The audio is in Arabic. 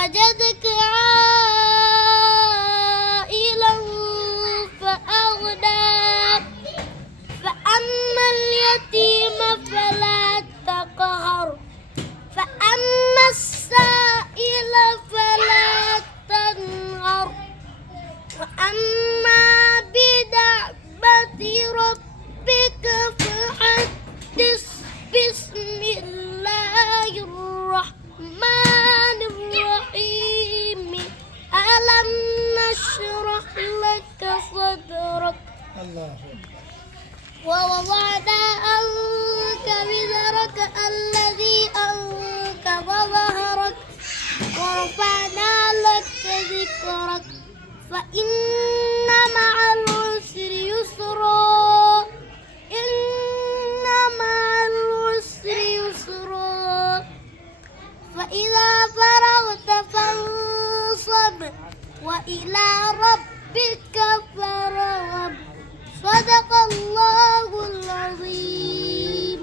ووجدك عائلا فأغنى فأما اليتيم فلا تقهر فأما السائل فلا تنهر وأما بنعمة ربك فحدث بسم الله الرحمن الرحيم ألم نشرح لك صدرك ووضعنا عنك وزرك الذي أنقض ظهرك ورفعنا لك ذكرك فإن مع العسر يسرا إن مع العسر يسرا فإذا فرغت فانصب وإلى ربك فارغب صدق الله العظيم.